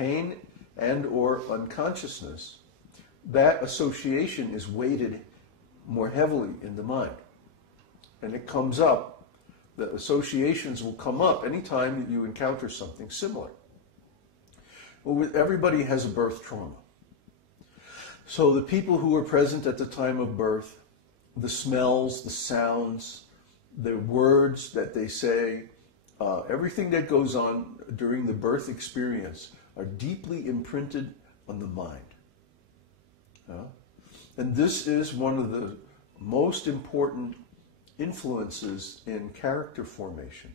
pain and or unconsciousness, that association is weighted more heavily in the mind. And it comes up, the associations will come up anytime that you encounter something similar. Well, everybody has a birth trauma. So the people who were present at the time of birth, the smells, the sounds, the words that they say, everything that goes on during the birth experience are deeply imprinted on the mind. And this is one of the most important influences in character formation,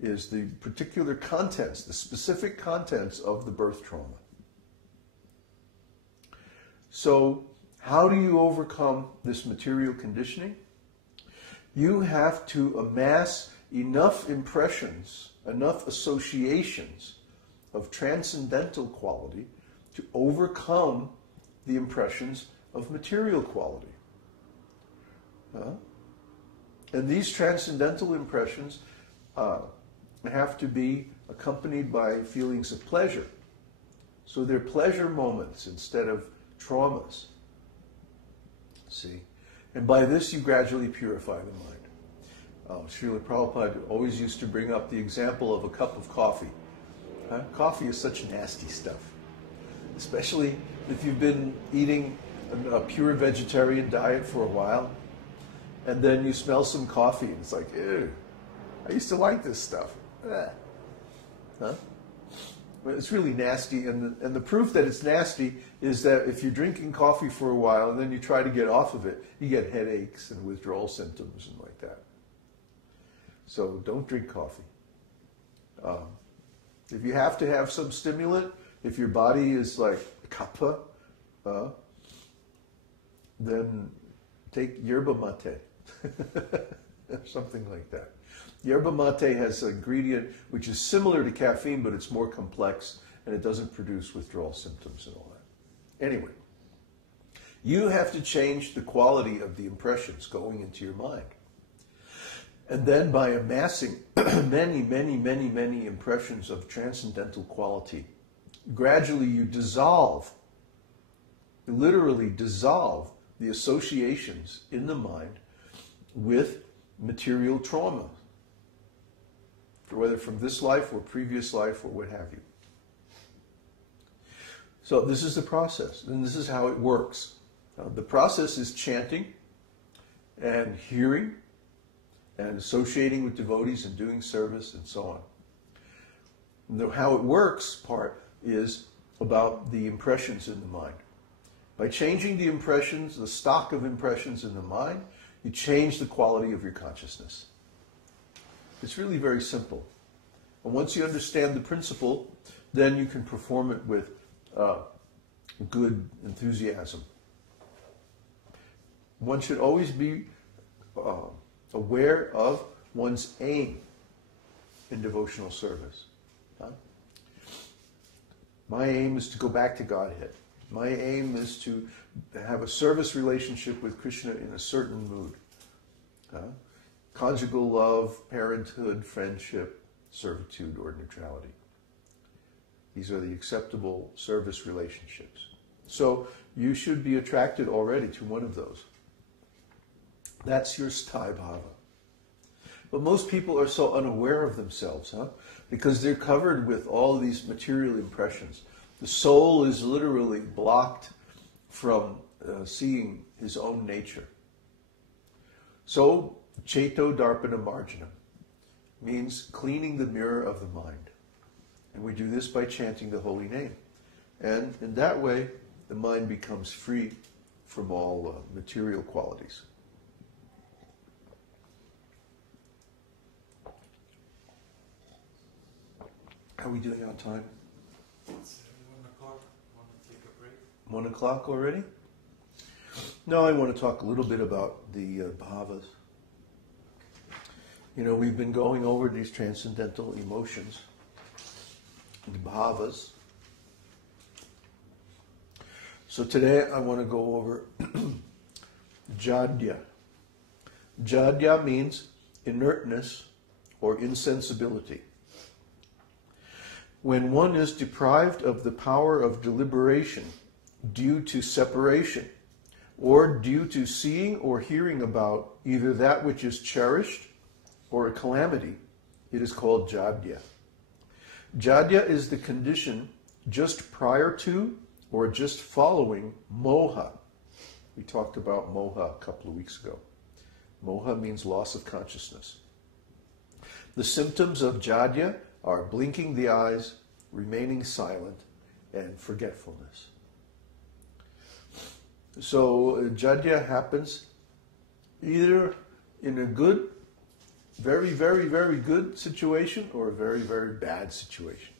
is the particular contents, the specific contents of the birth trauma. So, how do you overcome this material conditioning? You have to amass enough impressions, enough associations of transcendental quality to overcome the impressions of material quality. And these transcendental impressions have to be accompanied by feelings of pleasure. So they're pleasure moments instead of traumas. See? And by this you gradually purify the mind. Srila Prabhupada always used to bring up the example of a cup of coffee. Coffee is such nasty stuff. Especially if you've been eating a pure vegetarian diet for a while, and then you smell some coffee, and it's like, ew, I used to like this stuff. Well, it's really nasty, and the proof that it's nasty is that if you're drinking coffee for a while and then you try to get off of it, you get headaches and withdrawal symptoms and like that. So don't drink coffee. If you have to have some stimulant, if your body is like kapha, then take yerba mate, something like that. Yerba mate has an ingredient which is similar to caffeine, but it's more complex, and it doesn't produce withdrawal symptoms and all that. Anyway, you have to change the quality of the impressions going into your mind. And then by amassing many, many, many, many impressions of transcendental quality, gradually you dissolve, you literally dissolve the associations in the mind with material trauma, whether from this life or previous life or what have you. So this is the process, and this is how it works. The process is chanting and hearing and associating with devotees and doing service and so on. And how it works part is about the impressions in the mind. By changing the impressions, the stock of impressions in the mind, you change the quality of your consciousness. It's really very simple. And once you understand the principle, then you can perform it with good enthusiasm. One should always be aware of one's aim in devotional service. My aim is to go back to Godhead. My aim is to have a service relationship with Krishna in a certain mood. Conjugal love, parenthood, friendship, servitude, or neutrality. These are the acceptable service relationships. So you should be attracted already to one of those. That's your sthāya bhava. But most people are so unaware of themselves, because they're covered with all of these material impressions. The soul is literally blocked from seeing his own nature. So, Cheto Darpana Marjanam means cleaning the mirror of the mind. And we do this by chanting the holy name. And in that way, the mind becomes free from all material qualities. How are we doing on time? It's 1 o'clock. Want to take a break? 1 o'clock already? No, I want to talk a little bit about the bhavas. You know, we've been going over these transcendental emotions, the bhavas. So today I want to go over jāḍya. Jāḍya means inertness or insensibility. when one is deprived of the power of deliberation due to separation, or due to seeing or hearing about either that which is cherished or a calamity, it is called jāḍya. Jāḍya is the condition just prior to or just following moha. We talked about moha a couple of weeks ago. Moha means loss of consciousness. The symptoms of jāḍya are blinking the eyes, remaining silent, and forgetfulness. So jāḍya happens either in a good, very, very, very good situation or a very, very bad situation.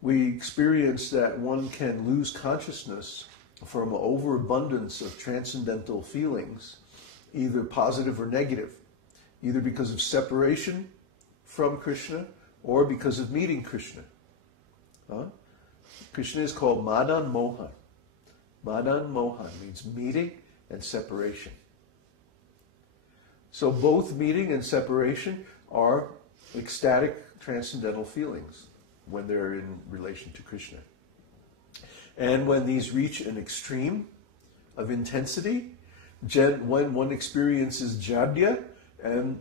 We experience that one can lose consciousness from an overabundance of transcendental feelings, either positive or negative, either because of separation from Krishna or because of meeting Krishna. Krishna is called Madan Moha. Madan Moha means meeting and separation. So both meeting and separation are ecstatic transcendental feelings when they're in relation to Krishna. And when these reach an extreme of intensity, when one experiences jāḍya and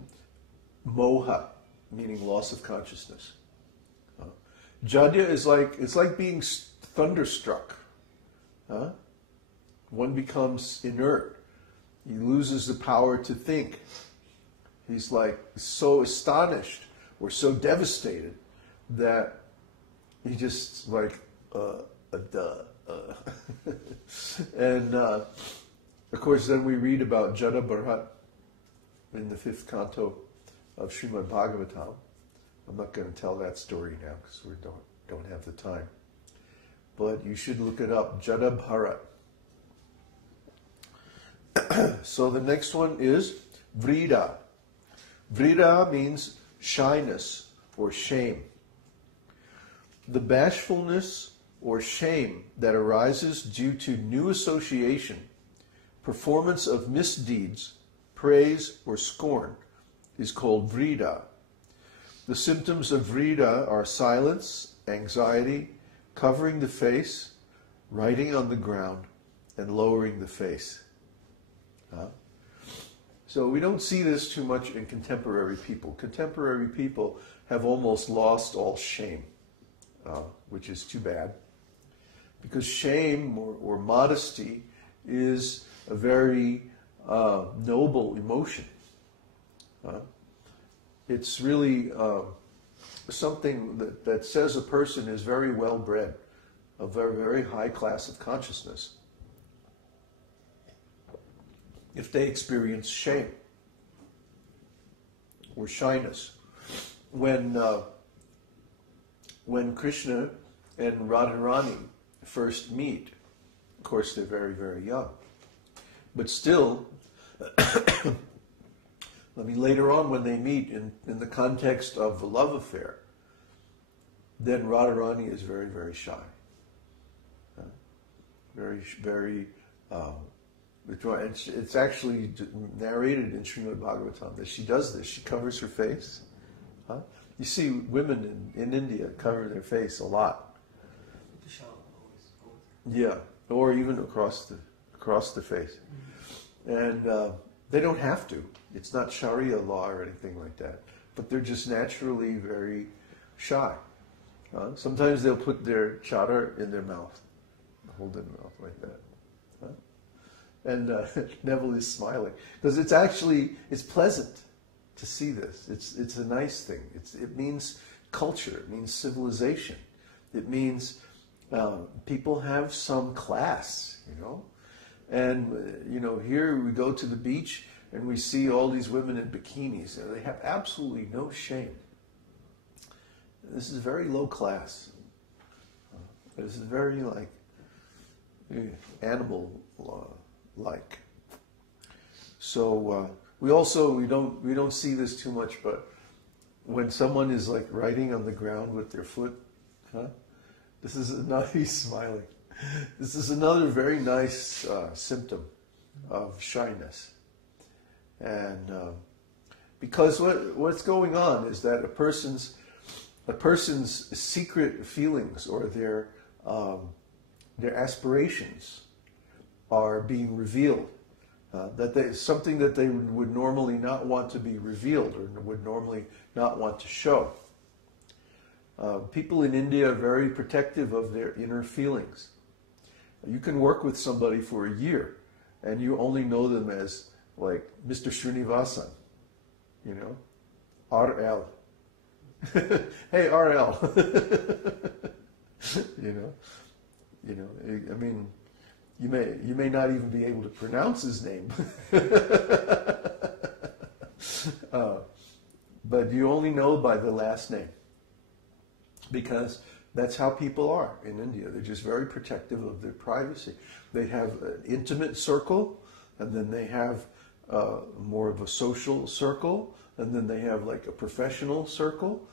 moha, meaning loss of consciousness. Jāḍya is like being thunderstruck. One becomes inert. He loses the power to think. He's like so astonished or so devastated that he just like, And of course then we read about Jada Bharat in the 5th canto of Śrīmad Bhagavatam. I'm not going to tell that story now because we don't have the time. But you should look it up, Jada Bharat. So the next one is vrīḍā. Vrīḍā means shyness or shame. The bashfulness or shame that arises due to new association, performance of misdeeds, praise, or scorn is called vrīḍā. The symptoms of vrīḍā are silence, anxiety, covering the face, writing on the ground, and lowering the face. So we don't see this too much in contemporary people. Contemporary people have almost lost all shame, which is too bad. Because shame or modesty is a very noble emotion. It's really something that says a person is very well bred, a very, very high class of consciousness, if they experience shame or shyness. When Krishna and Radharani first meet, of course they're very, very young. But still, later on when they meet in the context of the love affair, then Radharani is very, very shy. Very, it's actually narrated in Śrīmad Bhagavatam that she does this. She covers her face. You see women in India cover their face a lot. Yeah, or even across the face. And they don't have to. It's not Sharia law or anything like that. But they're just naturally very shy. Sometimes they'll put their chadar in their mouth, hold it in their mouth like that. And Neville is smiling because it's pleasant to see this. It's a nice thing. It means culture. It means civilization. It means people have some class, And here we go to the beach and we see all these women in bikinis. And they have absolutely no shame. This is very low class. This is very animal-like. So we don't see this too much, but when someone is writing on the ground with their foot, this is he's smiling. This is another very nice symptom of shyness. And because what's going on is that a person's a person's secret feelings or their aspirations are being revealed. Something that they would normally not want to be revealed or would normally not want to show. People in India are very protective of their inner feelings. You can work with somebody for a year and you only know them as like Mr. Srinivasan, you know, RL. Hey, RL. you know, I mean, you may not even be able to pronounce his name. But you only know by the last name. Because that's how people are in India. They're just very protective of their privacy. They have an intimate circle, and then they have more of a social circle, and then they have like a professional circle,